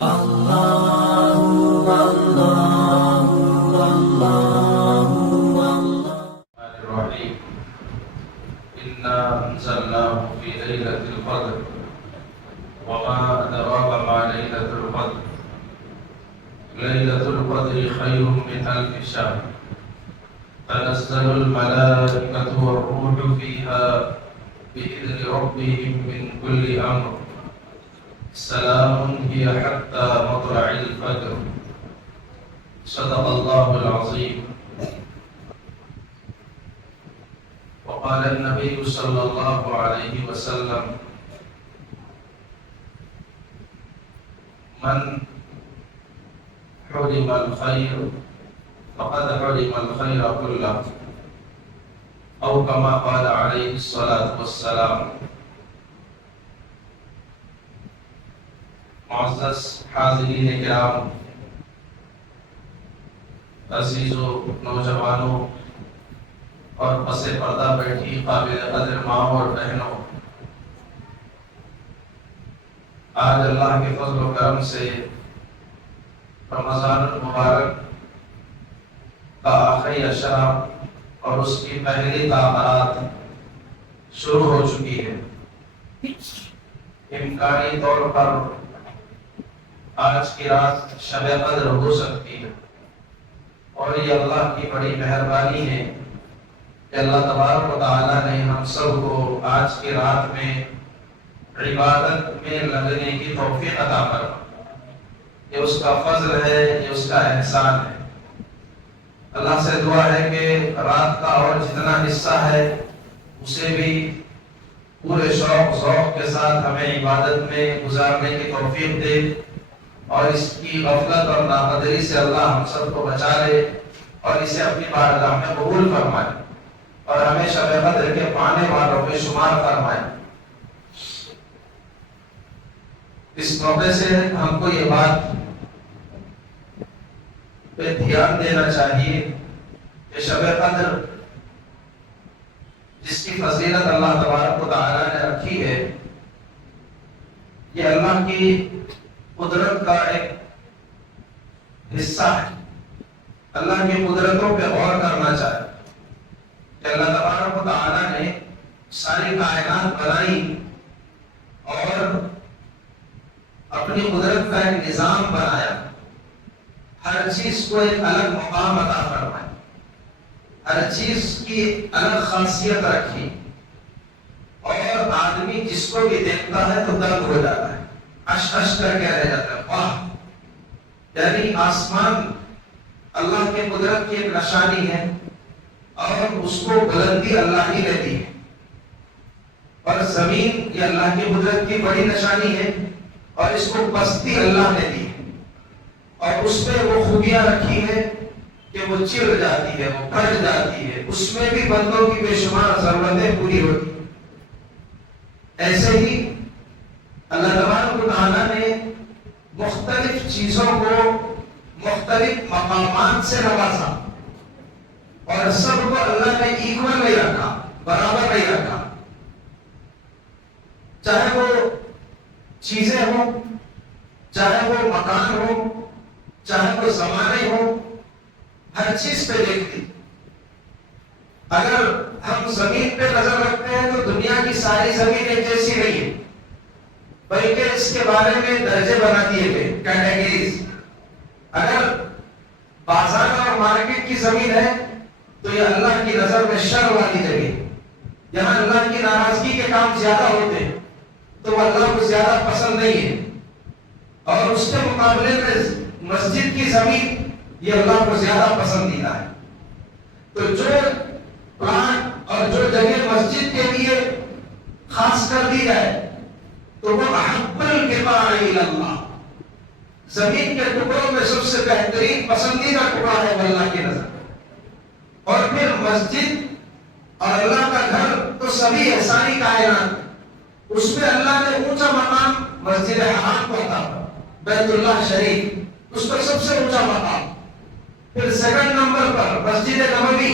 الرحيم إنا أنزلناه في ليلة القدر وما أدراك ما ليلة القدر ليلة القدر خير من ألف شهر تنزل الملائكة والروح فيها بإذن ربهم من كل أمر سلام هي حتى مطلع الفجر صدق الله العظيم. وقال النبي صلى الله عليه وسلم من حرم الخير فقد حرم الخير كله أو كما قال عليه الصلاة والسلام. معزز حاضرین کرام، عزیز و نوجوانوں اور پس پردہ بیٹھی قابل قدر ماں اور بہنوں، آج اللہ کے فضل و کرم سے رمضان المبارک کا آخری عشرہ اور اس کی پہلی تاخیرات شروع ہو چکی ہے۔ امکانی طور پر آج کی رات شب قدر ہو سکتی ہے، اور یہ اللہ کی بڑی مہربانی ہے کہ اللہ تبارک و تعالیٰ نے ہم سب کو آج کی رات میں عبادت میں لگنے کی توفیق عطا فرمائی۔ یہ اس کا فضل ہے، یہ اس کا احسان ہے۔ اللہ سے دعا ہے کہ رات کا اور جتنا حصہ ہے اسے بھی پورے شوق ذوق کے ساتھ ہمیں عبادت میں گزارنے کی توفیق دے، اور اس کی غفلت اور ناقدری سے اللہ ہم سب کو بچا لے، اور اسے اپنی بارگاہ میں قبول فرمائے، اور ہمیں شب قدر کے پانے والوں میں شمار فرمائے۔ اس موقع سے ہم کو یہ بات پہ دھیان دینا چاہیے کہ شب قدر جس کی فضیلت اللہ تبارک و تعالیٰ نے رکھی ہے، یہ اللہ کی قدرت کا ایک حصہ ہے۔ اللہ کی قدرتوں پہ غور کرنا چاہیے کہ اللہ تبارک و تعالیٰ نے ساری کائنات بنائی اور اپنی قدرت کا ایک نظام بنایا، ہر چیز کو ایک الگ مقام عطا فرمایا، ہر چیز کی الگ خاصیت رکھی، اور آدمی جس کو بھی دیکھتا ہے تو دنگ ہو جاتا ہے، اش اش کر کے رہ جاتا ہے۔ واہ! یعنی آسمان اللہ کے قدرت کی ایک نشانی ہے، اور اس کو بلندی اللہ ہی دیتی ہے، اور زمین یہ اللہ کی قدرت کی بڑی نشانی ہے، اور اس کو پستی اللہ نے دی ہے، اور اس میں وہ خوبیاں رکھی ہے کہ وہ چڑ جاتی ہے، وہ پھٹ جاتی ہے، اس میں بھی بندوں کی بے شمار ضرورتیں پوری ہوتی ہیں۔ ایسے ہی اللہ تبارک و تعالیٰ نے مختلف چیزوں کو مختلف مقامات سے نوازا، اور سب کو اللہ نے ایکول نہیں رکھا، برابر نہیں رکھا، چاہے وہ چیزیں ہوں، چاہے وہ مکان ہو، چاہے وہ زمانے ہو، ہر چیز پہ دیکھتی۔ اگر ہم زمین پہ نظر رکھتے ہیں تو دنیا کی ساری زمین ایک جیسی نہیں ہے، بلکہ اس کے بارے میں درجے بنا دیے گئے، کیٹیگریز۔ اگر بازار اور مارکیٹ کی زمین ہے تو یہ اللہ کی نظر میں شر والی جگہ، یہاں اللہ کی ناراضگی کے کام زیادہ ہوتے ہیں، تو وہ اللہ کو زیادہ پسند نہیں ہے۔ اور اس کے مقابلے میں مسجد کی زمین یہ اللہ کو زیادہ پسندیدہ ہے۔ تو جو پلان اور جو جگہ مسجد کے لیے خاص کر دی جائے تو وہ احب القطاع الی اللہ، زمین کے ٹکڑوں میں سب سے بہترین پسندیدہ ٹکڑا ہے وہ اللہ کی نظر۔ اور پھر مسجد اور اللہ کا گھر تو سبھی ہے، ساری کائنات، اس میں اللہ نے اونچا مقام مسجد حرام کو عطا، بیت اللہ شریف، اس پر سب سے اونچا مقام۔ پھر سیکنڈ نمبر پر مسجد نبوی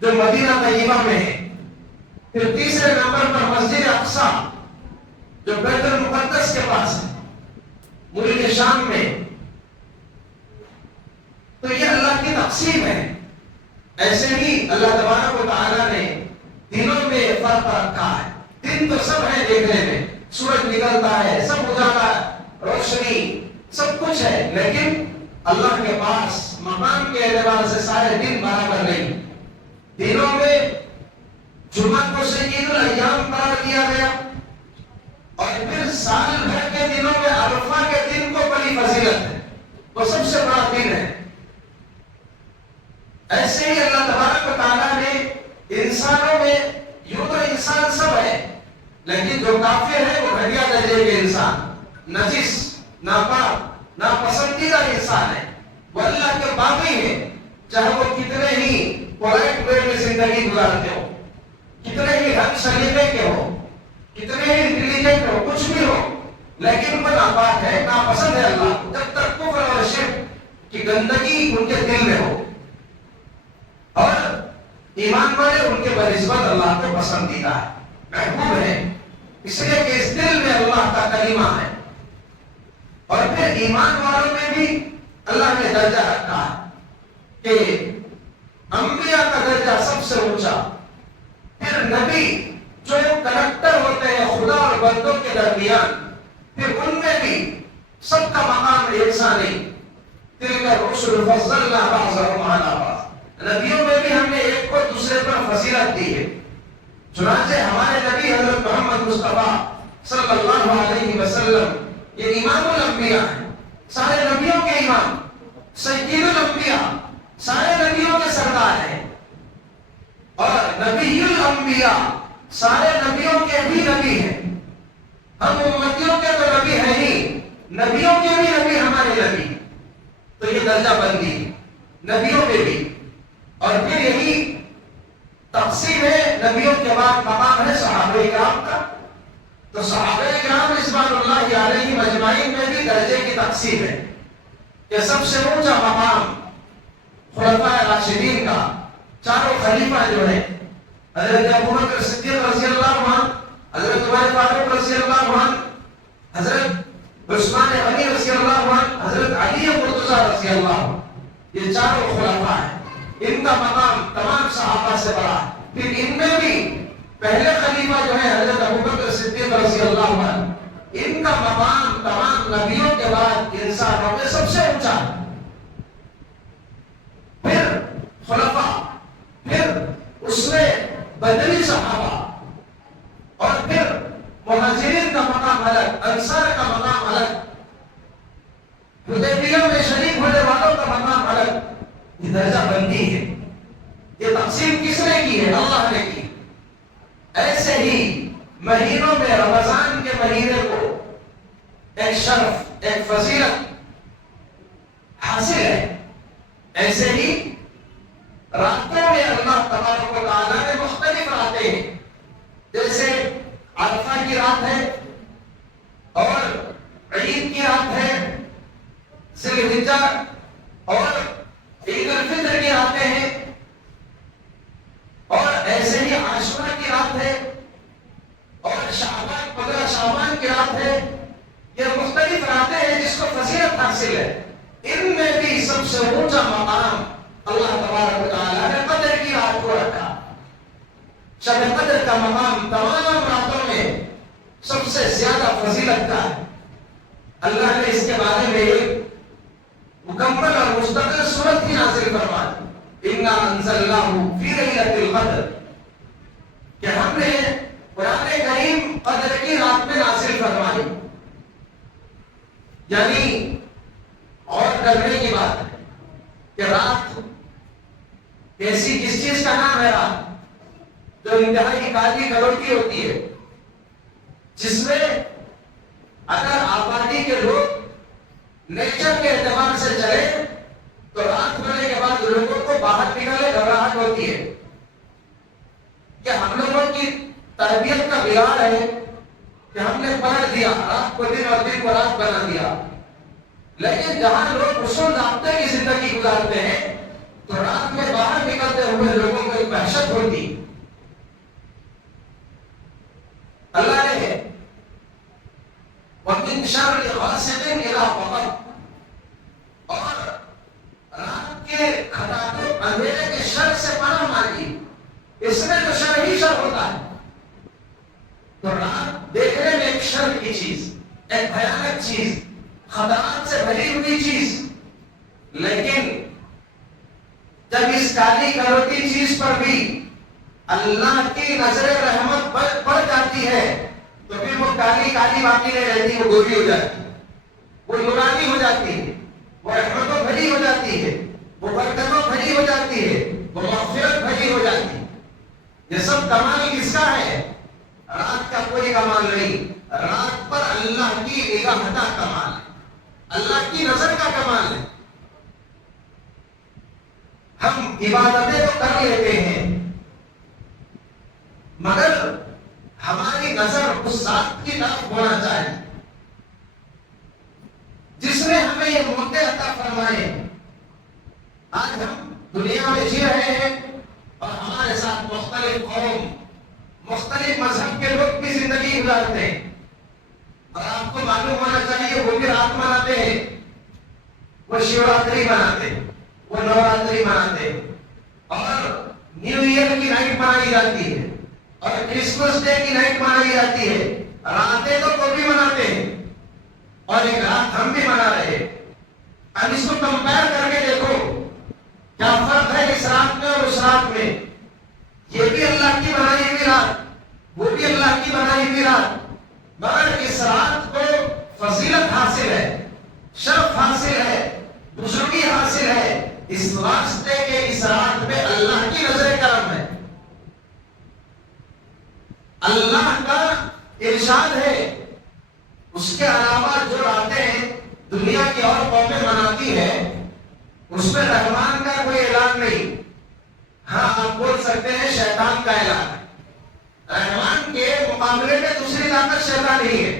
جو مدینہ طیبہ میں ہے، پھر تیسرے نمبر پر مسجد اقصی جو بیت المقدس کے پاس ہے، ملک شام میں. تو یہ اللہ کی تقسیم ہے. ایسے ہی اللہ تبارک و تعالیٰ نے دنوں میں فرق رکھا ہے. دن تو سب ہے دیکھنے میں، سورج نکلتا ہے، سب اجالا ہے، روشنی سب کچھ ہے، لیکن اللہ کے پاس مقام کے اعتبار سے سارے دن برابر نہیں. دنوں میں جمعہ کو سید الایام قرار دیا گیا، اور پھر سال بھر کے دنوں میں عرفہ کے دن کو بڑی فضیلت ہے، وہ سب سے بڑا دن ہے. ایسے ہی اللہ تبارک و تعالیٰ نے انسانوں میں، یوں تو انسان سب ہے، لیکن جو کافر ہے وہ گھٹیا درجے کے انسان، نجس، ناپاک، ناپسندیدہ انسان ہے. وہ اللہ کے باغی ہے، چاہے وہ کتنے ہی پولائٹ وے میں زندگی گزارتے ہو، کتنے ہی ڈھنگ سلیقے کے ہو، کتنے ہی انٹیلیجنٹ ہو، کچھ بھی ہو، لیکن وہ ناپاک ہے، ناپسند ہے اللہ، جب تک کفر اور شرک کی گندگی ان کے دل میں ہو. اور ایمان والے ان کے بنسبت اللہ کو پسندیدہ ہے، محبوب ہے، اس لیے کہ اس دل میں اللہ کا کلمہ ہے. اور پھر ایمان والوں میں بھی اللہ نے درجہ رکھا ہے کہ انبیاء کا درجہ سب سے اونچا، پھر نبی جو کنیکٹر ہوتے ہیں خدا اور بندوں کے درمیان، پھر ان میں بھی سب کا مقام یکساں نہیں. تلک الرسل فضلنا بعضهم علی بعض، نبیوں میں بھی ہم نے ایک کو دوسرے پر فضیلت دی ہے. چنانچہ ہمارے نبی حضرت محمد مصطفیٰ صلی اللہ علیہ وسلم یہ امام الانبیاء ہیں، سارے نبیوں کے امام، سید الانبیاء، سارے نبیوں کے سردار ہیں. اور نبی الانبیاء، سارے نبیوں کے بھی نبی ہیں. ہم امتیوں کے تو نبی ہیں ہی، نبیوں کے بھی نبی ہمارے نبی. تو یہ درجہ بندی ہے نبیوں میں بھی. اور پھر یہی تقسیم ہے، نبیوں کے بعد مقام ہے صحابہ کرام کا. تو صحابہ کرام رضوان اللہ علیہم اجمعین میں بھی درجے کی تقسیم ہے کہ سب سے اونچا مقام خلفائے راشدین کا، چاروں خلیفہ جو ہیں، حضرت ابوبکر صدیق رضی اللہ عنہ، حضرت عمر فاروق رضی اللہ عنہ، حضرت عثمان غنی رضی اللہ عنہ، حضرت علی مرتضیٰ رضی اللہ عنہ، یہ چاروں خلفاء ہیں. ان کا مقام تمام صحابہ سے بڑا. پھر ان میں بھی پہلے خلیفہ جو ہے حضرت ابوبکر صدیق رضی اللہ عنہ، ان کا مقام تمام نبیوں کے بعد انسانوں میں سب سے اونچا. پھر خلفاء، پھر اس میں بدری صحابہ، اور پھر مہاجرین کا مقام الگ، انصار کا مقام الگ، حدیبیہ میں شریک ہونے والوں کا مقام الگ. یہ درجہ بندی ہے. یہ تقسیم کس نے کی ہے؟ اللہ نے کی. ایسے ہی مہینوں میں رمضان کے مہینے کو ایک شرف، ایک فضیلت حاصل ہے. ایسے ہی راتوں میں اللہ تبارک و تعالیٰ نے مختلف راتیں ہیں، جیسے عرفہ کی رات ہے، اور عید کی رات ہے، ذی الحجہ، اور عید الفطر کی راتیں ہیں، اور ایسے ہی عاشورہ کی رات ہے، اور شعبان 15 شعبان کی رات ہے. یہ مختلف راتیں ہیں جس کو فضیلت حاصل ہے. ان میں بھی سب سے اونچا مقام اللہ تبارک و تعالیٰ نے قدر کی رات کو رکھا. شب قدر کا مقام تمام راتوں میں سب سے زیادہ فضیلت کا ہے. اللہ نے اس کے بارے میں ایک مکمل اور مستقل سورت ہی نازل فرما دی، اِنَّا أَنزَلْنَاهُ فِي لَيْلَةِ الْقَدْرِ، کہ ہم نے قرآن کریم قدر کی رات میں نازل فرمائی. یعنی اور کرنے کی بات ہے کہ رات ایسی کس چیز کا نام ہے؟ رات جو انتہائی کالی کروٹی ہوتی ہے، جس میں اگر آبادی کے لوگ نیچر کے اعتبار سے چلے تو رات ہونے کے بعد لوگوں کو باہر نکلنے گھبراہٹ ہوتی ہے کہ ہم لوگوں کی تربیت کا بگاڑ ہے کہ ہم نے پلٹ دیا، رات کو دن اور دن کو رات بنا دیا. لیکن جہاں لوگ اصول ضابطے کی زندگی گزارتے ہیں تو رات میں باہر نکلتے ہوئے لوگوں کو ایک وحشت ہوتی. اللہ نے وَمِن شَرِّ غَاسِقٍ إِذَا وَقَبَ، اور رات کے کھٹاپن اندھیرے کے شر سے پناہ مانگی. اس میں تو شر ہی شر ہوتا ہے. تو رات دیکھنے میں ایک شر کی چیز، ایک بھیانک چیز، خطرات سے بھری ہوئی چیز، لیکن جب اس کالی کروٹی چیز پر بھی اللہ کی نظر رحمت پڑ جاتی ہے تو پھر وہ کالی کالی باقی نہیں رہتی، وہ گوری ہو جاتی ہے، وہ نورانی ہو جاتی ہے، وہ رحمتوں بھری ہو جاتی ہے، وہ برکتوں بھری ہو جاتی ہے، وہ مغفرت بھری ہو جاتی ہے. یہ سب کمال کس کا ہے؟ رات کا کوئی کمال نہیں. رات پر اللہ کی نگاہ کا کمال ہے، اللہ کی نظر کا کمال ہے. ہم عبادتیں تو کر لیتے ہیں مگر ہماری نظر اس ذات کی طرف ہونا چاہیے جس نے ہمیں یہ موقع عطا فرمائے. آج ہم دنیا میں جی رہے ہیں اور ہمارے ساتھ مختلف قوم، مختلف مذہب کے لوگ بھی زندگی گزارتے ہیں، اور آپ کو معلوم ہونا چاہیے وہ بھی رات مناتے ہیں، وہ شیوراتری مناتے ہیں، وہ نوراتری مناتے ہیں، اور نیو ایئر کی نائٹ منائی جاتی ہے، اور کرسمس ڈے کی نائٹ منائی جاتی ہے. راتیں تو وہ بھی مناتے ہیں اور ایک رات ہم بھی منا رہے ہیں. اب اس کو کمپیئر کر کے دیکھو کیا فرق ہے اس رات میں اور اس رات میں. یہ بھی اللہ کی بنائی ہوئی رات، وہ بھی اللہ کی بنائی ہوئی رات، مگر اس رات کو فضیلت حاصل ہے، شرف حاصل ہے، بزرگی حاصل ہے اس واسطے کہ اس رات میں اللہ کی نظر کرم ہے. اللہ کا ارشاد ہے. اس کے علاوہ جو راتیں دنیا کی اور قومیں مناتی ہیں اس میں رحمان کا کوئی اعلان نہیں. ہاں آپ بول سکتے ہیں شیطان کا اعلان. رحمان کے مقابلے میں دوسری طاقت شیطان ہی ہے.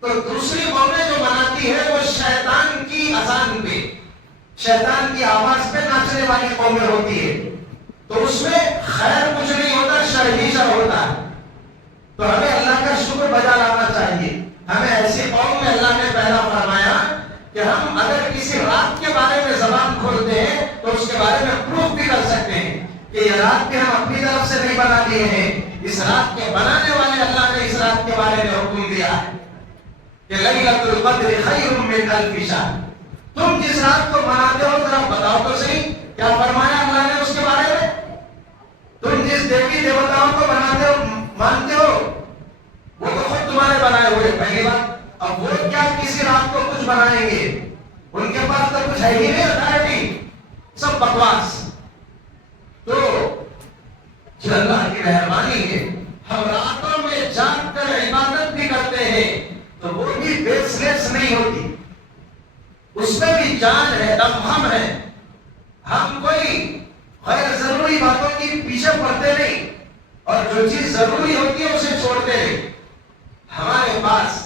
تو دوسری قومیں جو مناتی ہے وہ شیطان کی اذان پہ، شیطان کی آواز پہ ناچنے والی قومیں ہوتی ہے. تو اس میں خیر کچھ نہیں ہوتا، شر ہی شر ہوتا ہے. تو ہمیں اللہ کا شکر بجا لانا چاہیے. ہمیں ایسی قوم میں اللہ نے پہلا فرمایا کہ ہم اگر کسی رات کے بارے میں زبان کھولتے ہیں تو اس کے بارے میں پروف بھی کر سکتے ہیں کہ یہ رات کے ہم اپنی طرف سے نہیں بنا دیے ہیں. اس رات کے بنانے والے اللہ نے اس رات کے بارے میں حکم دیا ہے کہ لیلۃ القدر خیر من الف شہر. تم جس رات کو مناتے ہو ذرا بتاؤ تو صحیح کیا فرمایا اللہ نے اس کے بارے میں. تم جس دیوی دیوتاؤں کو بناتے ہو، مانتے ہو، وہ تو خود تمہارے بنائے ہوئے پہلی بات. اب وہ کیا کسی رات کو کچھ بنائیں گے؟ ان کے پاس تو کچھ ہے ہی نہیں اتھارٹی، سب بکواس. تو جو اللہ کی مہربانی ہے ہم راتوں میں جاگ کر عبادت بھی کرتے ہیں تو وہ بھی بیس لیس نہیں ہوتی، اس میں بھی جان ہے، دم ہے. ہم کوئی غیر ضروری باتوں کی پیچھے پڑتے نہیں اور جو چیز ضروری ہوتی ہے اسے چھوڑتے نہیں. ہمارے پاس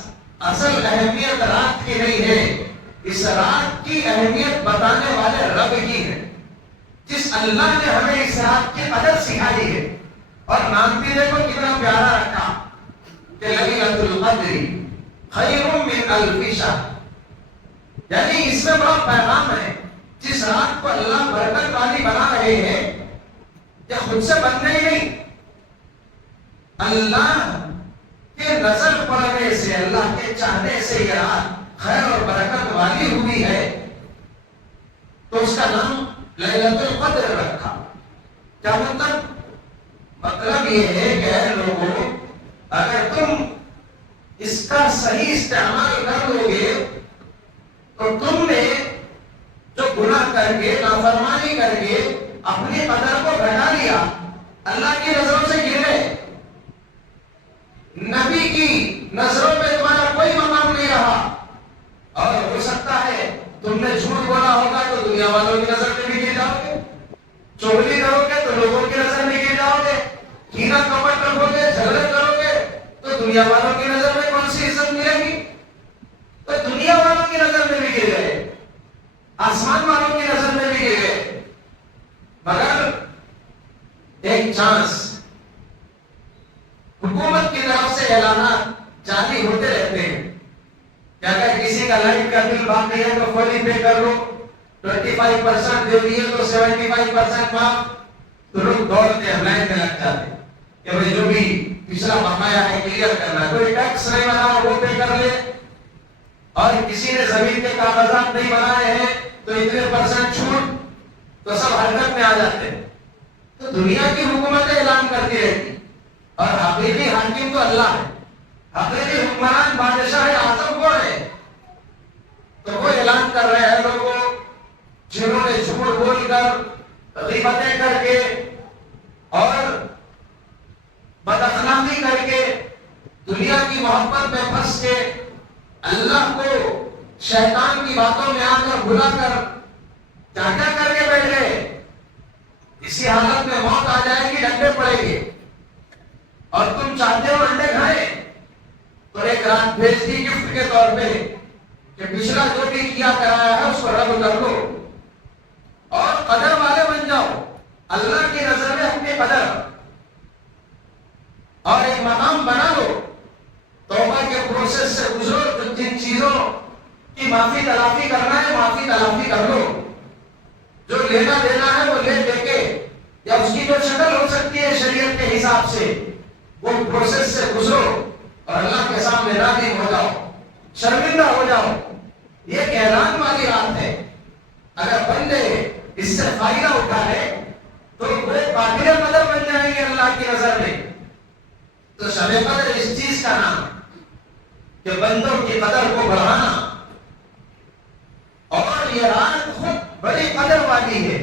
اصل اہمیت رات کی نہیں ہے، اس رات کی اہمیت بتانے والے رب ہی ہے. جس اللہ نے ہمیں اس رات کی قدر سکھائی ہے اور نام بھی دیکھو کتنا پیارا رکھا کہ لیلۃ القدر خیر من الف شہر. یعنی اس میں بڑا پیغام ہے. جس رات کو اللہ برکت والی بنا رہے ہیں یہ خود سے بننے ہی نہیں، اللہ کے نظر پڑنے سے، اللہ کے چاہنے سے یہ رات خیر اور برکت والی ہوئی ہے تو اس کا نام لیلۃ القدر رکھا. کیا مطلب یہ ہے کہ اے لوگوں اگر تم اس کا صحیح استعمال کر لو گے تو تم نے جو گناہ کر کے، نافرمانی کر کے اپنی قدر کو گھٹا لیا، اللہ کی نظروں سے گر گئے، نبی کی نظروں میں تمہارا کوئی مقام نہیں رہا. اور ہو سکتا ہے تم نے جھوٹ بولا ہوگا تو دنیا والوں کی نظر میں بھی گر جاؤ گے، چغلی کرو گے تو لوگوں کی نظر میں گر جاؤ گے، کینہ کپٹ رکھو گے، جھگڑے کرو گے تو دنیا والوں کی نظر میں کون سی عزت ملے گی. تو دنیا والوں کی نظر میں بھی گر گئے، آسمان والوں کی نظر میں بھی گر گئے. مگر ایک چانس حکومت کی طرف سے اعلانات جاری ہوتے رہتے ہیں کہ اگر کسی کا لائٹ کا بل باقی ہے تو فوری پے کر لو، 25% دے دیے تو 75% معاف، تو لوگ دوڑتے ہیں لائن میں لگ جاتے کہ بھائی جو بھی پچھلا بقایا ہے کلیئر کرنا ہے، کوئی ٹیکس نہیں بنا وہ پے کر لے، اور کسی نے زمین کے کاغذات نہیں بنائے ہیں تو اتنے % چھوٹ، تو سب حرکت میں آ جاتے ہیں۔ تو دنیا کی حکومتیں اعلان کرتی رہتی، اور حقیقی حاکم تو اللہ ہے، حقیقی حکمران بادشاہ اعظم کون ہے؟ تو وہ اعلان کر رہے ہیں لوگوں جنہوں نے جھوٹ بول کر، غیبتیں کر کے اور بد اخلاقی کر کے، دنیا کی محبت میں پھنس کے، اللہ کو شیطان کی باتوں میں آ کر بھلا کر کیا کیا کر کے بیٹھ گئے۔ اسی حالت میں موت آ جائے گی، ڈنڈے پڑیں گے، اور تم چاہتے ہو انڈے کھائیں تو ایک رات بھیج دی گفٹ کے طور پہ کہ پچھلا جو بھی کیا کرایا ہے اس کو رد کر دو اور قدر والے بن جاؤ، اللہ کی نظر میں اپنی قدر اور ایک مقام بنا لو، توبہ کے پروسیس سے گزرو، جن چیزوں کی معافی تلافی کرنا ہے معافی تلافی کر لو، جو لینا دینا ہے وہ لے دے کے، یا اس کی جو شکل ہو سکتی ہے شریعت کے حساب سے وہ پروسیس سے گزرو اور اللہ کے سامنے نادم ہو جاؤ، شرمندہ ہو جاؤ۔ یہ ایک اعلان والی رات ہے، اگر بندے اس سے فائدہ اٹھائے تو وہ قابل قدر بن جائیں گے اللہ کی نظر میں۔ تو شب قدر اس چیز کا نام کہ بندوں کی قدر کو بڑھانا، اور یہ رات خود بڑی قدر والی ہے،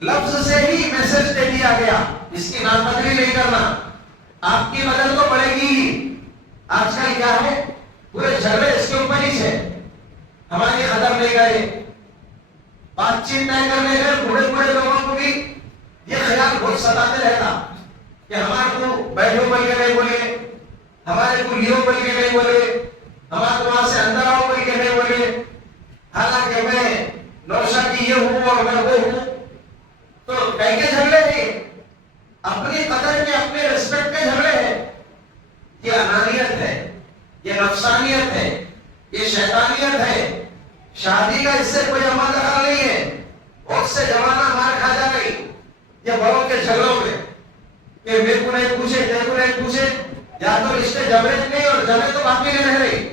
لفظ سے ہی میسج دے دیا گیا، اس کی ناقدری نہیں کرنا، آپ کی قدر تو بڑھے گی ہی۔ آج کل کیا ہے، پورے جھگڑے اس کے اوپر ہی ہے، ہماری قدر لے گئے، بات چیت طے کرنے گئے، بوڑھے بوڑھے لوگوں کو بھی یہ خیال بہت ستاتے رہتا کہ ہمارے کو بیٹھو بول کے نہیں بولے، ہمارے کو لیو بول کے نہیں بولے، ہمارے کو وہاں سے اندر آؤ بول کے نہیں بولے، حالانکہ میں نوشا کی یہ ہوں اور میں وہ ہوں۔ تو کئی کے جھگڑے ہیں، اپنی قدر کے اپنے ریسپیکٹ کے جھگڑے ہیں، یہ انانیت ہے، یہ نفسانیت ہے، یہ شیطانیت ہے۔ شادی کا اس سے کوئی عمل دخل نہیں ہے، بہت سے جوانہ مار کھا جا رہی یہ بڑوں کے جھگڑوں میں کہ میرے کو نہیں پوچھے، تیرے کو نہیں پوچھے، یا تو رشتے جبرے نہیں اور جبرے تو باقی نہیں رہ رہی،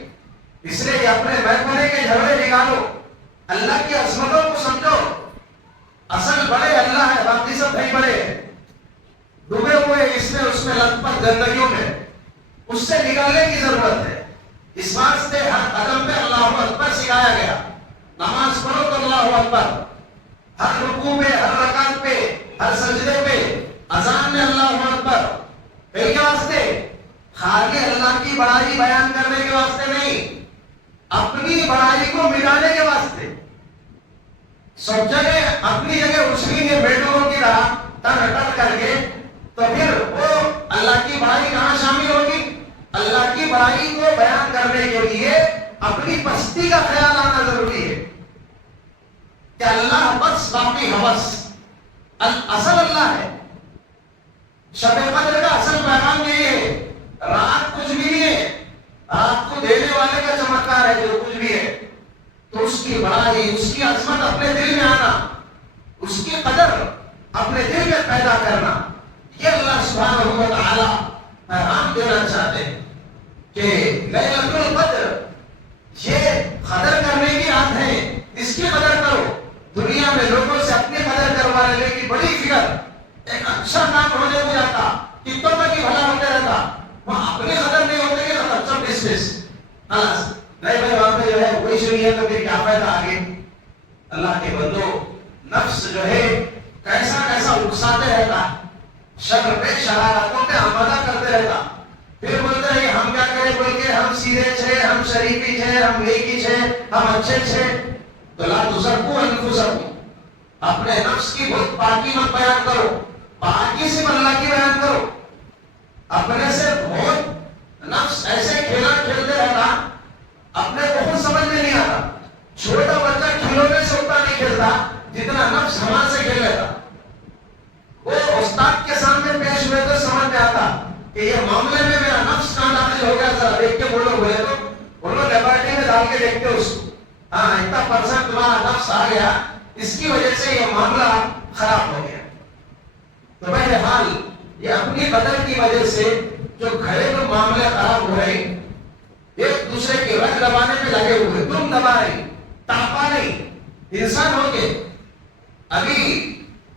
اس لیے اپنے محکمے کے جھگڑے نکالو، اللہ کی عظمتوں کو سمجھو، اصل بڑے اللہ ہے، باقی سب نہیں بڑے ہیں، ڈوبے ہوئے اس میں اس میں لت پت گندگیوں میں، اس سے نکالنے کی ضرورت ہے۔ اس واسطے ہر قدم پہ اللہ اکبر سکھایا گیا، نماز پڑھو تو اللہ اکبر، ہر رکوع میں، ہر رکعت پہ، ہر سجدے پہ اذان میں اللہ اکبر، کئی واسطے خالی اللہ کی بڑائی بیان کرنے کے واسطے نہیں، اپنی بڑائی کو مٹانے کے واسطے۔ سب جگہ اپنی جگہ اچھلیں گے بیٹوں کی طرح تن ہٹن کر کے، تو پھر وہ اللہ کی بڑائی کہاں شامل ہوگی؟ اللہ کی بڑائی کو بیان کرنے کے لیے اپنی پستی کا خیال آنا ضروری ہے کہ اللہ بس باقی ہوس، اصل اللہ ہے۔ شب قدر کا اصل پیغام یہ ہے، رات کچھ بھی نہیں ہے، رات کو دینے والے کا چمتکار ہے جو کچھ بھی ہے، تو اس کی بڑائی، اس کی عظمت اپنے دل میں آنا، اس کی قدر اپنے دل میں پیدا کرنا، یہ اللہ سبحانہ و تعالی پیغام دینا چاہتے ہیں کہ لیلۃ القدر یہ قدر کرنے کی رات ہے، اس کی قدر کرو۔ دنیا میں لوگوں سے اپنی قدر کروا لینے کی بڑی فکر، ایک اچھا کام ہونے کو جاتا کتوں تک ہی بھلا ہوتے رہتا، وہاں اپنی قدر نہیں ہوتے کہ سب ڈسمس، خلاص نہیں بھائی وہاں پہ جو ہے کوئی شریع ہے تو پھر کیا فائدہ آگے۔ اللہ کے بندو، نفس جو ہے کیسا کیسا اکساتے رہتا، شر پہ شرارتوں پہ آمادہ کرتے رہتا، پھر بولتے ہیں ہم کیا کریں بول کے، ہم سیدھے چھے، ہم شریفی چھے، ہم نیکی چھے، ہم اچھے چھے۔ تو لا تزکوا انفسکم، اپنے نفس کی بہت پاکی مت بیان کرو، پاکی صرف اللہ کی بیان کرو۔ اپنے سے بہت نفس ایسے کھیلا کھیلتے رہتا، اپنے کو خود سمجھ میں نہیں آتا، چھوٹا بچہ کھلونے سے اتنا نہیں کھیلتا جتنا نفس ہمارے سے کھیل لیتا۔ وہ استاد کے سامنے پیش ہوئے تو سمجھ میں آتا کہ یہ معاملے میں میرا نفس کہاں داخل ہو گیا، ذرا دیکھ کے بولو، بولے تو دیکھتے اس کو، ہاں اتنا پرسنٹ تمہارا نفس آ گیا، اس کی وجہ سے یہ معاملہ خراب ہو گیا۔ تو بہرحال یہ اپنی قدر کی وجہ سے جو گھریلو معاملے خراب ہو رہے، ایک دوسرے کی رگ دبانے میں لگے ہوئے، تم دبا رہی، تاپا نہیں، انسان ہو کے ابھی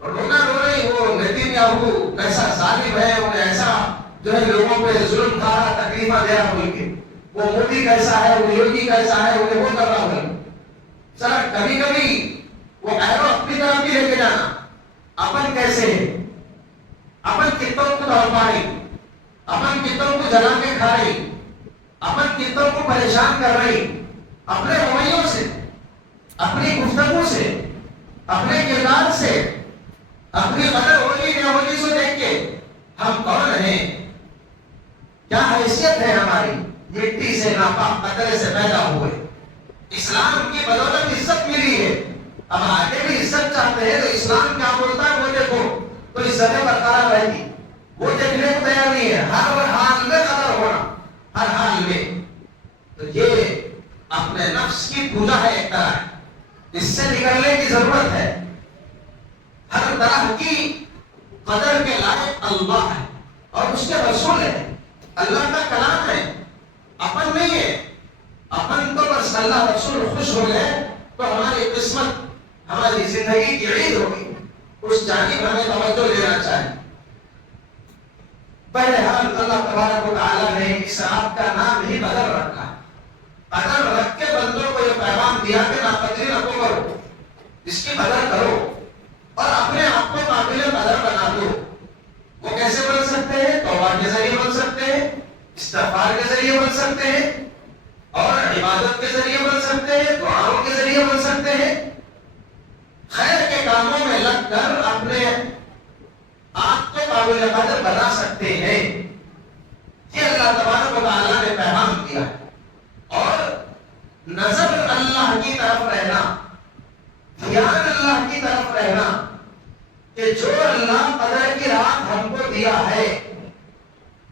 رونا رو رہی، وہ نیتنیاہو کیسا ظالم ہے، وہ ایسا جو ہے لوگوں پہ ظلم کھا رہا، تکلیفیں دے رہا بول کے، وہ مودی کیسا ہے، وہ یوگی کیسا ہے، وہ کر رہا بول۔ سر کبھی کبھی وہ ایرو اپنی طرف بھی لے کے جانا، اپن کیسے ہے، اپن کتوں کو تڑپا رہی، اپن کتوں کو جلا کے کھا رہی، اپن کتوں کو پریشان کر رہی، اپنے رویوں سے، اپنی گفتگو سے، اپنے کردار سے، اپنی قدر ہوگی نہ ہوگی سو دیکھ کے ہم کون ہیں، کیا حیثیت ہے ہماری، مٹی سے ناپاک قطرے سے پیدا ہوئے، اسلام کی بدولت عزت ملی ہے، اب آگے بھی عزت چاہتے ہیں تو اسلام کیا بولتا ہے وہ دیکھو تو عزتیں برقرار رہے گی، وہ دیکھنے کو تیار نہیں ہے، ہر حال میں قدر ہونا، ہر حال میں۔ تو یہ اپنے نفس کی پوجا ہے ایک طرح، اس سے نکلنے کی ضرورت ہے۔ ہر طرح کی قدر کے لائق اللہ ہے اور اس کے رسول ہے، اللہ کا کلام ہے، اپن نہیں ہے، اپن تو بس اللہ رسول خوش ہو گئے تو ہماری قسمت، ہماری زندگی کی عید ہوگی، اس جانب ہمیں توجہ لینا چاہیے۔ بہرحال اللہ تبارک و تعالیٰ نے اس رات کا نام ہی قدر رکھا، قدر رکھ کے بندوں کو یہ پیغام دیا کہ ناقدری نہ کرو، اس کی قدر کرو اور اپنے آپ کو قابل قدر بنا دو۔ وہ کیسے بن سکتے ہیں؟ توبہ کے ذریعے بن سکتے ہیں، استغفار کے ذریعے بن سکتے ہیں، اور عبادت کے ذریعے بن سکتے ہیں، دعاؤں کے ذریعے بن سکتے ہیں، خیر کے کاموں میں لگ کر اپنے آپ کو قابل قدر بنا سکتے ہیں۔ یہ اللہ تبارک و تعالیٰ نے پیغام دیا اور نظر اللہ کی طرف رہنا، دھیان اللہ کی طرف رہنا کہ جو اللہ قدر کی رات ہم کو دیا ہے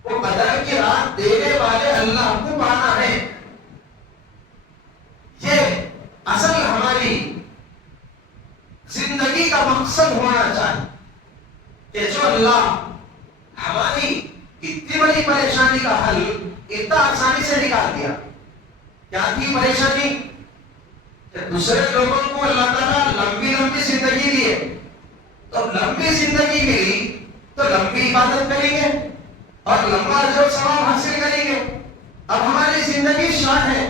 وہ قدر کی رات دینے والے اللہ کو پانا ہے۔ یہ اصل ہماری زندگی کا مقصد ہونا چاہیے کہ جو اللہ ہماری اتنی بڑی پریشانی کا حل اتنا آسانی سے نکال دیا۔ کیا تھی پریشانی؟ کہ دوسرے لوگوں کو اللہ تعالیٰ لمبی لمبی زندگی دیے، تو لمبی زندگی ملی تو لمبی عبادت کریں گے اور لمبا جو ثواب حاصل کریں گے۔ اب ہماری زندگی شارٹ ہے،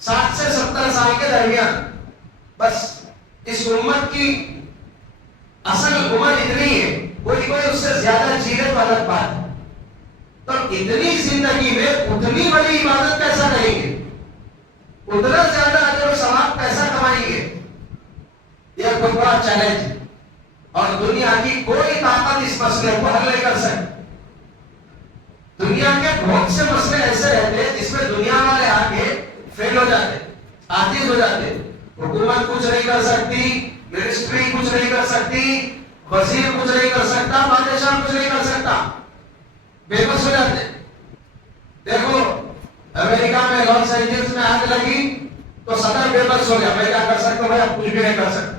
60 سے 70 سال کے درمیان، بس اس امت کی اصل عمر اتنی ہے، کوئی اس سے زیادہ جینے تو الگ بات ہے۔ تو اتنی زندگی میں اتنی بڑی عبادت کیسا کریں گے، اتنا زیادہ اجر و ثواب کیسا کمائیں گے؟ یہ بہت بڑا چیلنج ہے اور دنیا کی کوئی طاقت اس مسئلے کو حل نہیں کر سکتی۔ دنیا کے بہت سے مسئلے ایسے رہتے ہیں جس میں دنیا والے آگے فیل ہو جاتے، عاجز ہو جاتے، حکومت کچھ نہیں کر سکتی، منسٹری کچھ نہیں کر سکتی، وزیر کچھ نہیں کر سکتا، بادشاہ کچھ نہیں کر سکتا، بے بس ہو جاتے۔ دیکھو امریکہ میں لاس اینجلس میں آگ لگی تو صدر بے بس ہو گیا، میں کیا کر سکتا ہوں بھائی، اب کچھ بھی نہیں کر سکتا۔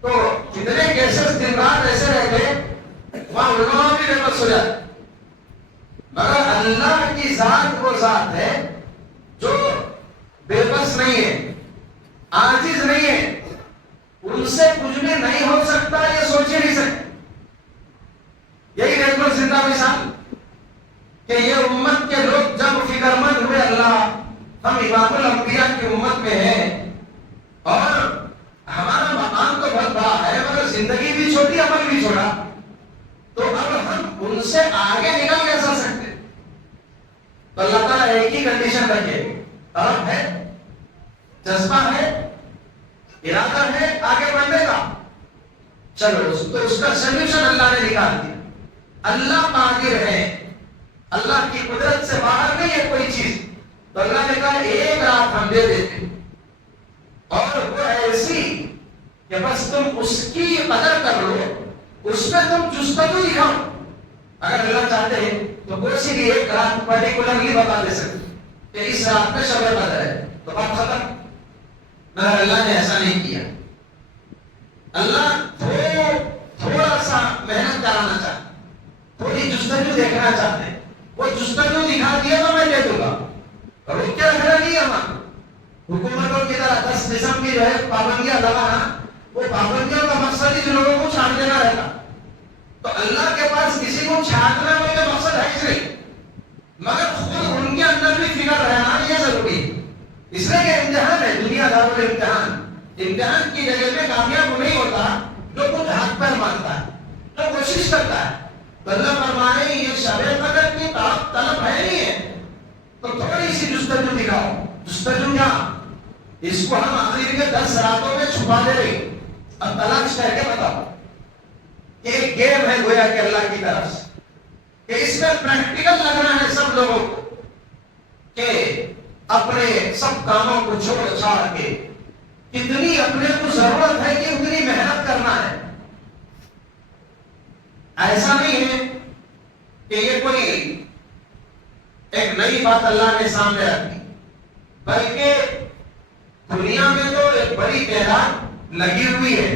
تو کتنے کیسز دن رات ایسے رہتے وہاں علماء بھی بے بس ہو جاتے، مگر اللہ کی ذات وہ ذات ہے جو بے بس نہیں ہے، عاجز نہیں ہے، ان سے کچھ بھی نہیں ہو سکتا، یہ سوچ ہی نہیں سکتے۔ یہی دیکھ لو زندہ مثال کہ یہ امت کے لوگ جب فکر مند ہوئے، اللہ ہم امام الانبیاء کی امت میں ہیں اور ہمارا مقام تو بہت بڑا ہے مگر زندگی بھی چھوٹی، عمل بھی چھوٹا، تو اب ہم ان سے آگے نکل کیسا سکتے؟ تو اللہ تعالیٰ ایک ہی کنڈیشن رکھے، طلب ہے، جذبہ ہے، ارادہ ہے آگے بڑھنے کا، چلو تو اس کا سولوشن اللہ نے نکال دیا۔ اللہ قادر ہے، اللہ کی قدرت سے باہر نہیں ہے کوئی چیز، تو اللہ نے کہا ایک رات ہم دے دیتے اور وہ ایسی کہ بس تم اس کی قدر کر لو، اس پہ تم جستجو دکھاؤ۔ اگر اللہ چاہتے ہیں تو کوئی سی بھی ایک رات پرٹیکولرلی بتا دے سکتے، کہ اس رات میں شب قدر ہے تو بات ختم. مگر اللہ نے ایسا نہیں کیا. اللہ تھوڑا سا محنت کرانا چاہتا، تھوڑی جستجو دیکھنا چاہتے ہیں. وہ جستجو دکھا دیا تو میں دے دوں گا. روک کے رکھنا نہیں ہمارا. حکومتوں کی طرح 10 قسم کی جو ہے پابندیاں لگانا، وہ پابندیوں کا مقصد ہی لوگوں کو چھاٹ دینا رہتا. تو اللہ کے پاس کسی کو چھاٹنا کوئی مقصد ہے ہی نہیں، مگر خود ان کے اندر بھی فکر رہنا یہ ضروری ہے. اس لیے کہ امتحان ہے، دنیا دار امتحان. امتحان کی جگہ میں کامیاب نہیں ہوتا جو کچھ ہاتھ پیر مانتا ہے، جو کوشش کرتا ہے. تو اللہ فرمائے یہ شب قدر کی طلب ہے نہیں ہے تو تھوڑی سی جستجو دکھاؤ. جستجو کیا؟ اس کو ہم آخر کے 10 راتوں میں چھپا دے رہے. اب تلاش کر کے بتاؤ کہ ایک گیم ہے گویا کہ اللہ کی طرف سے کہ اس میں پریکٹیکل لگنا ہے سب لوگوں کو کہ اپنے سب کاموں کو چھوڑ چھاڑ کے کتنی اپنے کو ضرورت ہے کہ اتنی محنت کرنا ہے. ایسا نہیں ہے کہ یہ کوئی ایک نئی بات اللہ نے سامنے رکھی، بلکہ دنیا میں تو ایک بڑی تعداد لگی ہوئی ہے.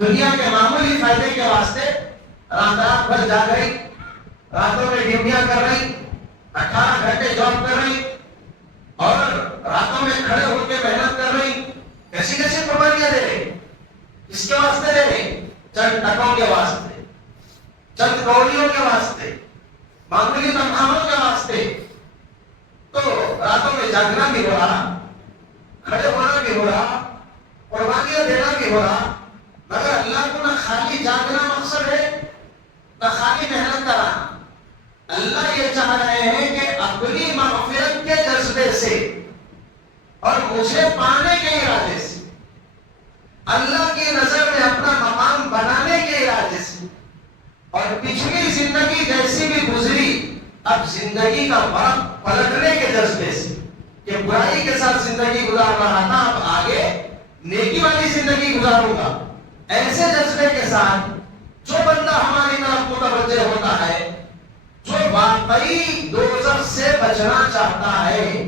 دنیا کے معمولی فائدے کے واسطے رات بھر جا رہی، راتوں میں ڈیوٹیاں کر رہی، 18 گھنٹے جاب کر رہی اور راتوں میں کھڑے ہو کے محنت کر رہی. کیسی کیسی قربانیاں دے رہی. کس کے واسطے دے رہی؟ چند ٹکوں کے واسطے، چند کوڑیوں کے واسطے، معمولی تنخواہوں کے واسطے. تو راتوں میں جاگنا بھی ہو رہا، کھڑے ہونا بھی ہو رہا، قربانیاں دینا بھی ہو رہا. مگر اللہ کو نہ خالی جاگنا مقصد ہے نہ خالی محنت کرانا. اللہ یہ چاہ رہے ہیں کہ اپنی مغفرت کے جذبے سے اور مجھے پانے کے ارادے سے، اللہ کی نظر میں اپنا مقام بنانے کے ارادے سے، اور پچھلی زندگی جیسی بھی گزری اب زندگی کا وقت پلٹنے کے جذبے سے کہ برائی کے ساتھ زندگی گزار رہا تھا اب آگے نیکی والی زندگی گزاروں گا. ایسے جذبے کے ساتھ جو بندہ ہماری طرف متوجہ ہوتا ہے، جو واقعی دوزخ سے بچنا چاہتا ہے،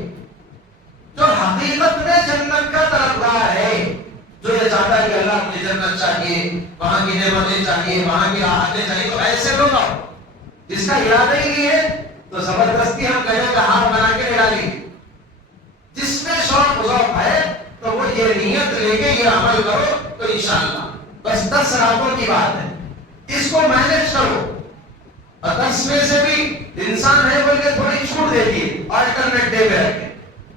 جو حقیقت میں جنت کا طلبگار ہے، جو یہ چاہتا ہے کہ اللہ مجھے جنت چاہیے، وہاں کی نعمتیں چاہیے، وہاں کی راحتیں چاہیے، تو ایسے لوگ آؤ. جس کا ارادہ ہی نہیں ہے تو زبردستی ہم کہیں کا ہار بنا کے ڈالیں گے. جس میں شوق ذوق ہے تو وہ یہ نیت لے کے یہ عمل کرو تو انشاءاللہ. بس 10 راتوں کی بات ہے، اس کو مینج کرو. اور 10 میں سے بھی انسان ہے بول کے تھوڑی چھوٹ دیتی آلٹرنیٹ ڈے میں رکھے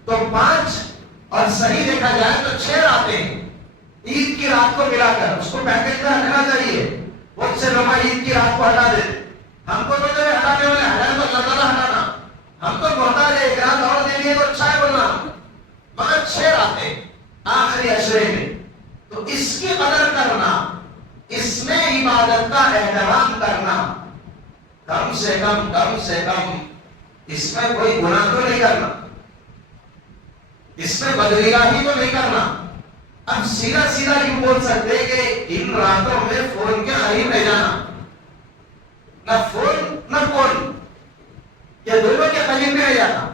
تو 5 اور صحیح دیکھا جائے تو 6 راتیں عید کی رات کو ملا کر اس کو پیکج میں رکھنا چاہیے. بہت سے لوگ عید کی رات کو ہٹا دیتے. ہم کو تو جو ہٹانے والے ہٹائے تو اللہ تعالیٰ ہٹانا، ہم تو محتاج ہے. ایک رات اور دینی ہے تو اچھا ہے بولنا، مگر 6 راتیں آخری عشرے میں تو اس کی قدر کرنا، اس میں عبادت کا احترام کرنا. کم سے کم اس میں کوئی گناہ تو نہیں کرنا، اس میں بدنگاہی تو نہیں کرنا. اب سیدھا یوں بول سکتے کہ ان راتوں میں فون کے قریب نہیں جانا، نہ فون نہ کون، یہ دونوں کے قریب نہیں جانا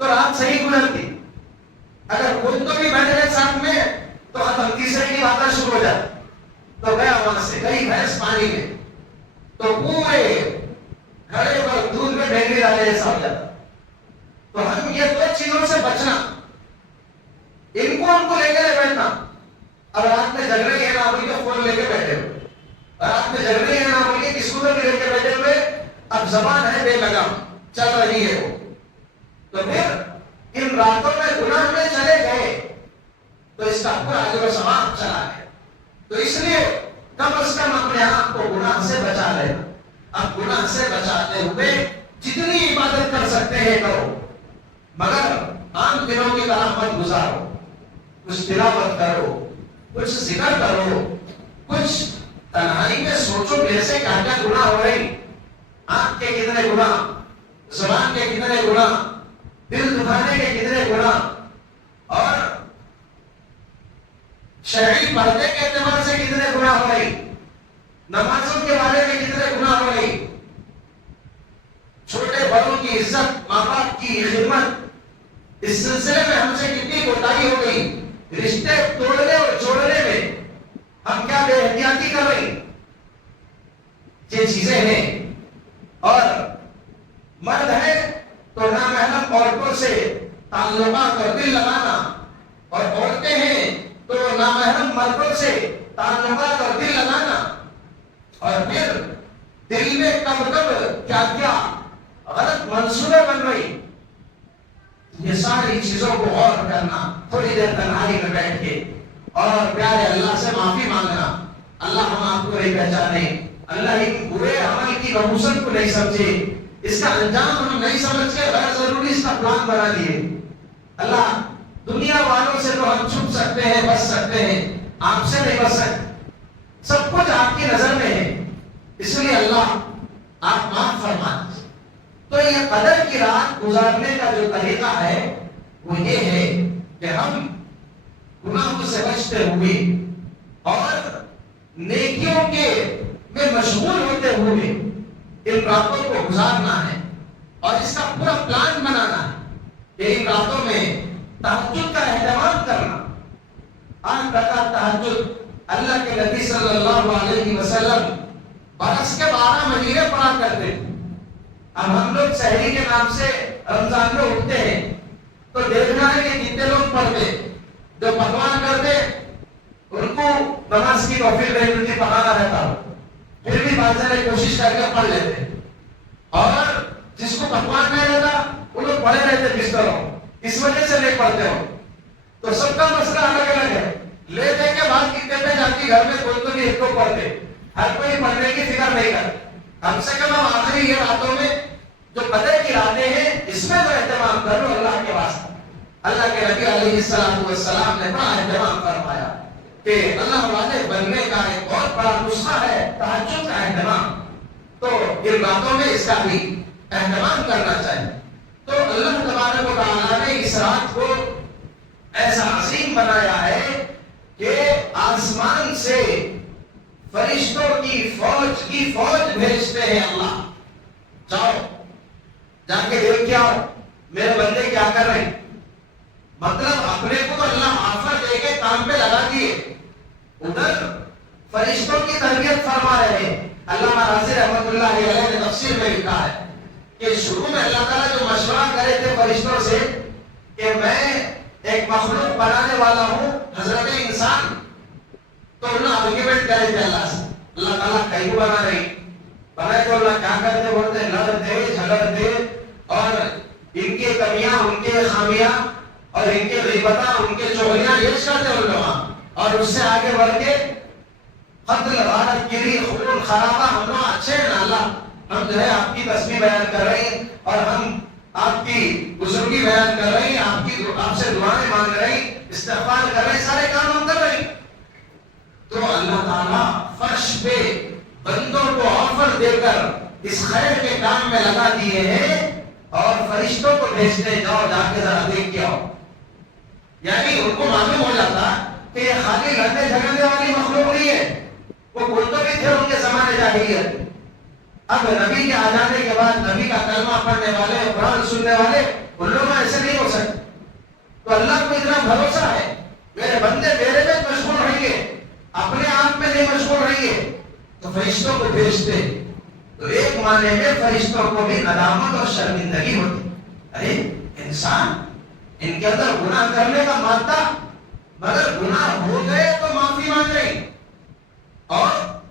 تو رات صحیح گزرتی. اگر خود تو بھی بیٹھ گئے ساتھ میں تو ختم. تیسرے کی باتیں شروع ہو جاتی تو گیا وہاں سے گئی بھینس پانی میں تو پورے گھڑے پر دودھ میں ڈھینگی ڈالے ایسا ہو جاتا. تو ہم یہ 2 چیزوں سے بچنا، ان کو لے کے بیٹھنا. اب رات میں جگ رہی ہے نا بول کے فون لے کے بیٹھے ہوئے، رات میں جگ رہی ہے نا بول کے اسکوٹر بھی لے کے بیٹھے ہوئے. اب زبان ہے بے لگام چل رہی ہے وہ، تو پھر ان راتوں میں گناہ میں چلے گئے تو اس کا پورا اجر و ثواب چلا گیا. تو اس لیے کم از کم اپنے آپ کو گناہ سے بچا لینا. اب گناہ سے بچاتے ہوئے جتنی عبادت کر سکتے ہیں کرو، مگر عام دنوں کی طرح مت گزارو. کچھ تلاوت کرو، کچھ ذکر کرو، کچھ تنہائی میں سوچو میرے سے کیا کیا گناہ ہو رہی. آنکھ کے کتنے گناہ، زبان کے کتنے گناہ، دل دکھانے کے کتنے گناہ، اور شرعی پردے کے اعتبار سے کتنے گناہ ہو رہی، نمازوں کے بارے میں کتنے گناہ ہو رہی، چھوٹے بڑوں کی عزت، ماں باپ کی خدمت، اس سلسلے میں ہم سے کتنی کوتاہی ہو گئی. رشتے توڑنے اور جوڑنے میں ہم کیا بے احتیاطی کر رہے ہیں. یہ چیزیں ہیں. اور مرد ہے تو نامحرم عورتوں سے تعلقات اور دل لگانا، اور عورتیں ہیں تو نامحرم مردوں سے تعلقات اور دل لگانا، اور پھر دل میں کب کیا کیا غلط منصوبے بن رہی. یہ ساری چیزوں کو غور کرنا، تھوڑی دیر تنہائی میں بیٹھ کے اور پیارے اللہ سے معافی مانگنا. اللہ ہم آپ کو نہیں پہچانے، اللہ ان برے عمل کی نحوست کو نہیں سمجھے، اس کا انجام ہم نہیں سمجھ کے غیر ضروری اس کا پلان بنا دیے. اللہ دنیا والوں سے تو ہم چھپ سکتے ہیں، بچ سکتے ہیں، آپ سے نہیں بچ سکتے. سب کچھ آپ کی نظر میں ہے، اس لیے اللہ آپ معاف فرما. تو یہ قدر کی رات گزارنے کا جو طریقہ ہے وہ یہ ہے کہ ہم گناہوں سے بچتے ہوئے اور نیکیوں کے میں مشغول ہوتے ہوئے ان راتوں کو گزارنا ہے، اور اس کا پورا پلان بنانا ہے کہ ان راتوں میں تہجد کا اہتمام کرنا. 8 رکعت تہجد اللہ کے نبی صلی اللہ علیہ وسلم برس کے 12 مہینے پڑھا کرتے تھے. اب ہم لوگ سحری کے نام سے رمضان میں اٹھتے ہیں تو دیکھنا ہے کہ کتنے لوگ پڑھتے، جو پکوان کرتے ان کو نماز کی توفیق نہیں ملتی، پکانا رہتا، پھر بھی بادشاہ نے کوشش کر کے پڑھ لیتے، اور جس کو پکوان نہیں رہتا وہ لوگ پڑھے رہتے بستروں، اس وجہ سے نہیں پڑھتے ہو. تو سب کا مسئلہ الگ الگ ہے. لے دے کے بعد کتنے پہ جاتی گھر میں کوئی تو بھی ایک کو پڑھتے، ہر کوئی پڑھنے کی فکر نہیں کرتا. کم سے کم ہم آخری یہ راتوں میں جو قدر کی راتیں ہیں اس میں تو اہتمام کرو اللہ کے واسطے. اللہ کے نبی علیہ السلام نے بڑا اہتمام فرمایا کہ اللہ والے بننے کا ایک بہت بڑا نسخہ ہے تہجد کا اہتمام. تو ان راتوں میں اس کا بھی اہتمام کرنا چاہیے. تو اللہ تبارک و تعالیٰ نے اس رات کو ایسا عظیم بنایا ہے کہ آسمان سے فرشتوں کی فوج بھیجتے ہیں. اللہ جاؤ جا کے دیکھ کے آؤ میرے بندے کیا کر رہے ہیں. مطلب اپنے کو تو اللہ آفر دے کے کام پہ لگا دیے، ادھر فرشتوں کی تربیت فرما رہے ہیں. علامہ راضی رحمۃ اللہ علیہ نے تفسیر میں لکھا ہے کہ شروع میں اللہ تعالیٰ جو مشورہ کرے تھے فرشتوں سے کہ میں ایک مخلوق بنانے والا ہوں حضرت انسان، تو انہوں نے آرگیومنٹ کرے تھے اللہ سے. اللہ تعالیٰ کہیں کو بنا رہی بنائے تو اللہ کیا کرتے بولتے لڑتے جھگڑتے اور ان کی کمیاں ان کے خامیاں اور ان کے غیبتاں ان کے چغلیاں پیش کرتے ان لوگ، اور اس سے آگے بڑھ کے قتل غارت گیری خون خرابہ ہم لوگ اچھے ہیں نا اللہ، ہم جو ہے آپ کی تسبیح بیان کر رہے ہیں اور ہم آپ کی بزرگی بیان کر رہے ہیں، آپ سے دعائیں مانگ رہے ہیں، استغفار کر رہے ہیں، سارے کام ہم کر رہے ہیں. تو اللہ تعالیٰ فرش پہ بندوں کو آفر دے کر اس خیر کے کام میں لگا دیے ہیں اور فرشتوں کو بھیجتے جاؤ جا کے ذرا دیکھ کے آؤ. یعنی ان کو معلوم ہو جاتا کہ یہ خالی لڑنے جھگڑنے والی مخلوق نہیں ہے، وہ کوئی تو بھی تھے ان کے زمانے جاہلیت. اب نبی کے آ جانے کے بعد نبی کا کلمہ پڑھنے والے قرآن سننے والے ان لوگ ایسے نہیں ہو سکتے. تو اللہ کو اتنا بھروسہ ہے میرے بندے میرے میں مشغول رہیں گے، اپنے آپ میں نہیں مشغول رہیں گے، تو فرشتوں کو بھیجتے. تو ایک معنی میں فرشتوں کو بھی ندامت اور شرمندگی ہوتی. ارے انسان ان کے اندر گناہ کرنے کا مادہ، مگر گناہ ہو گئے تو معافی مانگ رہے اور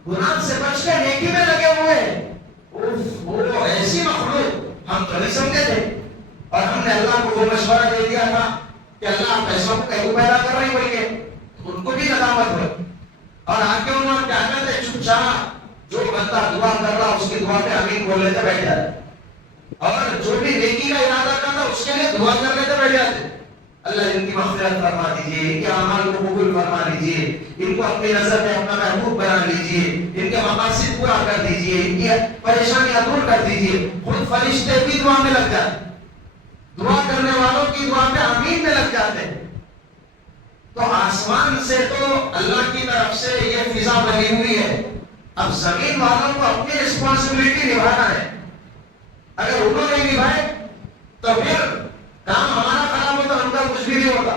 گناہ سے بچ کے نیکی میں لگے ہوئے ہیں. وہ ایسی مخلوق ہم تو نہیں سمجھے تھے، اور ہم نے اللہ کو وہ مشورہ دے دیا تھا کہ اللہ پیسوں کو کہیں پیدا کر رہی بول کے، ان کو بھی ندامت ہوئی. اور آگے انہوں نے کیا کرتے چپ چاپ جو بندہ دعا کر رہا اس کی دعا پہ آمین بول لیتے بیٹھ جاتے، اور جو بھی نیکی کا ارادہ کرتا اس کے لیے دعا کر لیتے بیٹھ جاتے. اللہ ان کی مغفرت فرما دیجیے، ان کے اعمال کو قبول فرما لیجیے، ان کو اپنی نظر میں اپنا محبوب بنا لیجیے، ان کے مقاصد پورا کر دیجیے، ان کی پریشانیاں دور کر دیجیے. خود فرشتے بھی دعا میں لگ جاتے، دعا کرنے والوں کی دعا پہ آمین میں لگ جاتے. تو آسمان سے تو اللہ کی طرف سے یہ فضا بنی ہوئی ہے، اب زمین والوں کو اپنی رسپانسبلٹی نبھانا ہے. اگر انہوں نے نبھائے تو پھر کام ہمارا خراب ہوتا، ان کا کچھ بھی نہیں ہوتا.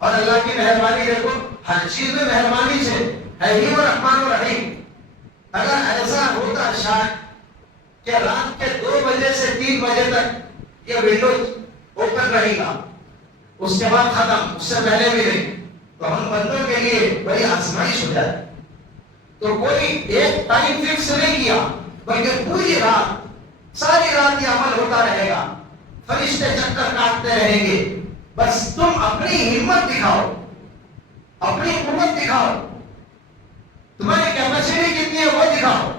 اور اللہ کی مہربانی دیکھو، ہر چیز میں مہربانی سے ہے ہی وہ رحمان و رحیم. اگر ایسا ہوتا شاید کہ رات کے 2 بجے سے 3 بجے تک یہ ونڈوز اوپن رہے گا، اس کے بعد ختم، اس سے پہلے بھی نہیں، تو ہم بندوں کے لیے بڑی آزمائش ہو جائے. تو کوئی ایک ٹائم فکس نہیں کیا، بلکہ پوری رات، ساری رات یہ عمل ہوتا رہے گا، فرشتے چکر کاٹتے رہیں گے. بس تم اپنی ہمت دکھاؤ، اپنی قوت دکھاؤ، تمہاری کیپیسٹی کتنی ہے وہ دکھاؤ.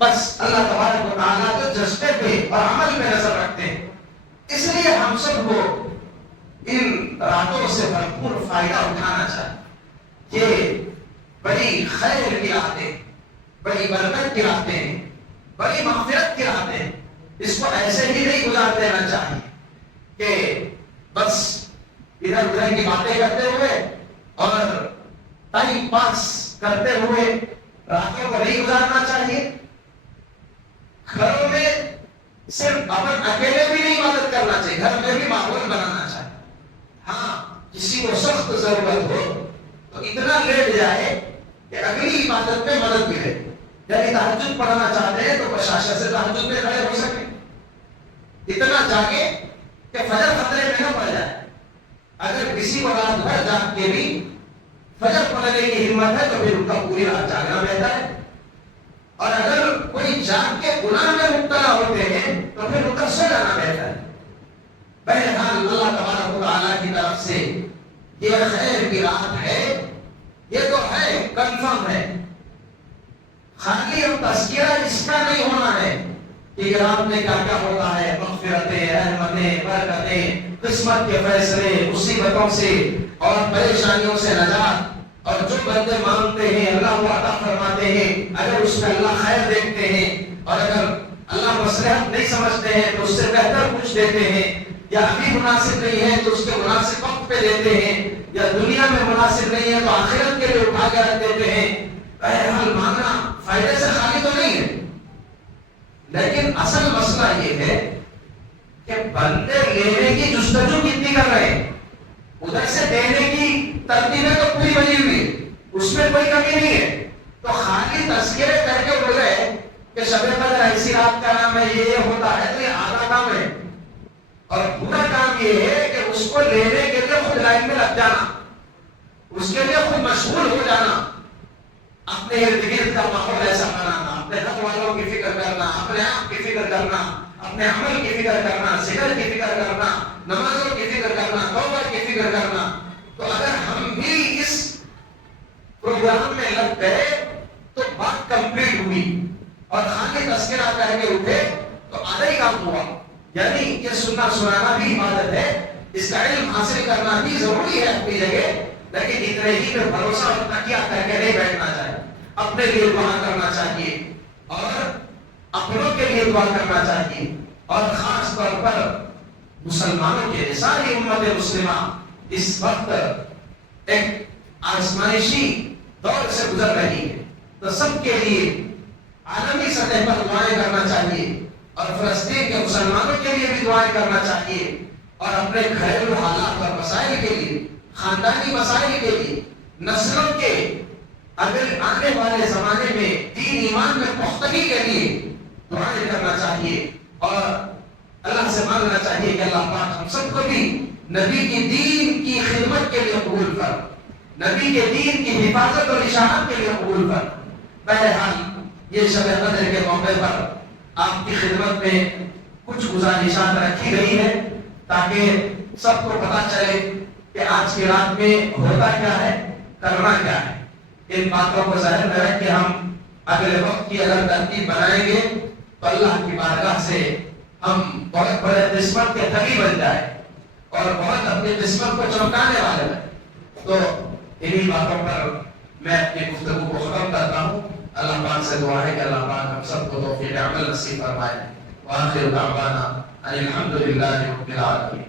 بس اللہ تبارک و تعالیٰ تو جذبے پہ اور عمل پہ نظر رکھتے ہیں. اس لیے ہم سب کو ان راتوں سے بھرپور فائدہ اٹھانا چاہیے. یہ بڑی خیر کی راتیں، بڑی برکت کی راتیں، بڑی مغفرت کی راتیں. اس کو ایسے ہی نہیں گزار دینا چاہیے کہ بس ادھر ادھر کی باتیں کرتے ہوئے اور ٹائم پاس کرتے ہوئے راتوں کو نہیں گزارنا چاہیے. گھروں میں صرف اپن اکیلے بھی نہیں مدد کرنا چاہیے، گھر میں بھی ماحول بنانا چاہیے. ہاں کسی کو سخت ضرورت ہو تو اتنا لیٹ جائے کہ اگلی عبادت میں مدد ملے. یعنی تہجد پڑھنا چاہتے ہیں تو بشاشت سے تہجد میں کھڑے ہو سکے، اتنا جاگے کہ فجر خطرے میں نہ پڑ جائے. اگر کسی کو رات بھر جاگ کے بھی فجر پڑھنے کی ہمت ہے تو پھر ان کا پوری رات جاگنا بہتر ہے. اور اگر کوئی جاگ کے گناہ میں مبتلا ہوتے ہیں تو پھر ان کا سو جانا بہتر ہے. بہرحال اللہ تبارک و تعالیٰ کی طرف سے یہ خیر کی رات ہے، یہ تو ہے، کنفرم ہے. خالی اب تذکرہ اس کا نہیں ہونا ہے کہ رات میں کیا کیا ہوتا ہے، مغفرتیں، رحمتیں، برکتیں، قسمت کے فیصلے، مصیبتوں سے اور پریشانیوں سے نجات. اور جو بندے مانگتے ہیں اللہ وہ عطا فرماتے ہیں، اگر اس میں اللہ خیر دیکھتے ہیں، اور اگر اللہ مصلحت نہیں سمجھتے ہیں تو اس سے بہتر کچھ دیتے ہیں، یا ابھی مناسب نہیں ہے تو اس کے مناسب وقت پہ دیتے ہیں، یا دنیا میں مناسب نہیں ہے تو آخرت کے لیے اٹھا کے رکھ دیتے ہیں. بہرحال مانگنا فائدے سے خالی تو نہیں ہے، لیکن اصل مسئلہ یہ ہے کہ بندے لینے کی جستجو کتنی کر رہے ہیں. ادھر سے دینے کی ترتیبیں تو پوری بنی ہوئی، اس میں کوئی کمی نہیں ہے. تو خالی تذکرے کر کے بول رہے کہ شب قدر ایسی رات کا نام ہے، یہ ہوتا ہے، تو یہ آدھا کام ہے. اور پورا کام یہ ہے کہ اس کو لینے کے لیے خود لائن میں لگ جانا، اس کے لیے خود مشغول ہو جانا، اپنے ارد گرد کا ماحول ایسا بنانا، اپنے حق والوں کی فکر کرنا، اپنے آپ کی فکر کرنا، اپنے عمل کی فکر کرنا، ذکر کی فکر کرنا، نمازوں کی فکر کرنا، توبہ کی فکر کرنا. تو اگر ہم بھی اس پروگرام میں لگ گئے تو بات کمپلیٹ ہوئی. اور خالی تذکرہ کر کے اٹھے تو آدھا ہی کام ہوا. یعنی یہ سننا سنانا بھی عبادت ہے، اس کا علم حاصل کرنا بھی ضروری ہے اپنی جگہ، لیکن اتنے ہی میں بھروسہ اور تکیہ کر کے نہیں بیٹھنا چاہیے. اپنے لیے دعا کرنا چاہیے اور اپنوں کے لیے دعا کرنا چاہیے، اور خاص طور پر مسلمانوں کے، ساری امت مسلمہ اس وقت ایک آزمائشی دور سے گزر رہی ہے. تو سب کے لیے عالمی سطح پر دعائیں کرنا چاہیے، اور فلسطین کے مسلمانوں کے لیے بھی دعائیں کرنا چاہیے، اور اپنے گھریلو حالات اور مسائل کے لیے، خاندانی مسائل کے لیے، نسلوں کے اگر آنے والے زمانے میں دین ایمان میں پختگی کے لیے دعائیں کرنا چاہیے. اور اللہ سے مانگنا چاہیے کہ اللہ پاک ہم سب کو بھی نبی کی دین کی خدمت کے لیے قبول کر، نبی کے دین کی حفاظت اور اشاعت کے لیے قبول کر. بہرحال یہ شب قدر کے موقع پر آپ کی خدمت میں کچھ گزارشات رکھی گئی ہے تاکہ سب کو پتا چلے کہ آج کی رات میں ہوتا کیا ہے، کرنا کیا ہے. ان باتوں کو ذہن میں رکھ کے ہم اگلے وقت کی اگر ترتیب بنائیں گے تو اللہ کی بارگاہ سے ہم بہت بڑے قسمت کے تھلی بن جائے اور بہت اپنی قسمت کو چمکانے والے ہیں. تو انہی باتوں پر میں اپنی گفتگو کو ختم کرتا ہوں. اللہ پاک سے دعا ہے کہ اللہ پاک ہم سب کو توفیق عمل نصیب فرمائے. وآخر دعوانا ان الحمد للہ رب العالمین.